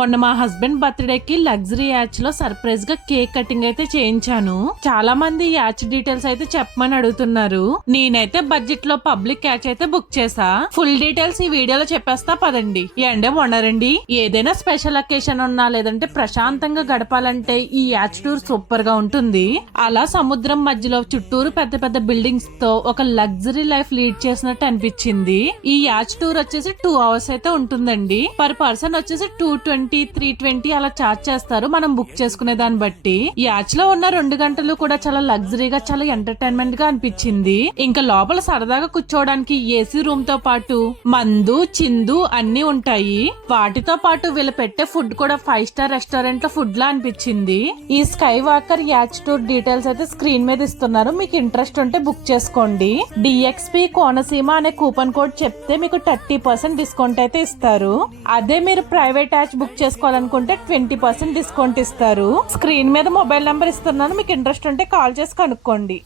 మొన్న మా హస్బెండ్ బర్త్డేకి లగ్జరీ యాచ్ లో సర్ప్రైజ్ గా కేక్ కటింగ్ అయితే చేయించాను. చాలా మంది యాచ్ డీటెయిల్స్ అయితే చెప్పమని అడుగుతున్నారు. నేనైతే బడ్జెట్ లో పబ్లిక్ యాచ్ అయితే బుక్ చేసా. ఫుల్ డీటెయిల్స్ ఈ వీడియోలో చెప్పేస్తా పదండి. ఏండే మొన్నరండి, ఏదైనా స్పెషల్ అకేషన్ ఉన్నా లేదంటే ప్రశాంతంగా గడపాలంటే ఈ యాచ్ టూర్ సూపర్ గా ఉంటుంది. అలా సముద్రం మధ్యలో చుట్టూరు పెద్ద పెద్ద బిల్డింగ్స్ తో ఒక లగ్జరీ లైఫ్ లీడ్ చేసినట్టు అనిపించింది. ఈ యాచ్ టూర్ వచ్చేసి 2 hours అయితే ఉంటుందండి. పర్ పర్సన్ వచ్చేసి 220, 320 అలా చార్జ్ చేస్తారు మనం బుక్ చేసుకునే దాన్ని బట్టి. యాచ్ లో ఉన్న 2 గంటలు కూడా చాలా లగ్జరీగా, చాలా ఎంటర్టైన్మెంట్ గా అనిపించింది. ఇంకా లోపల సరదాగా కూర్చోవడానికి ఏసీ రూమ్ తో పాటు మందు, చిందు అన్ని ఉంటాయి. వాటితో పాటు వీళ్ళు పెట్టే ఫుడ్ కూడా 5 star రెస్టారెంట్ లో ఫుడ్ లా అనిపించింది. ఈ sky walker yacht tour details అయితే స్క్రీన్ మీద ఇస్తున్నారు. మీకు ఇంట్రెస్ట్ ఉంటే బుక్ చేసుకోండి. DXP కోనసీమ అనే కూపన్ కోడ్ చెప్తే మీకు 30% డిస్కౌంట్ అయితే ఇస్తారు. అదే మీరు ప్రైవేట్ యాచ్ బుక్ చేసుకోవాలనుకుంటే 20% డిస్కౌంట్ ఇస్తారు. స్క్రీన్ మీద మొబైల్ నెంబర్ ఇస్తున్నాను. మీకు ఇంట్రెస్ట్ ఉంటే కాల్ చేసి కనుక్కోండి.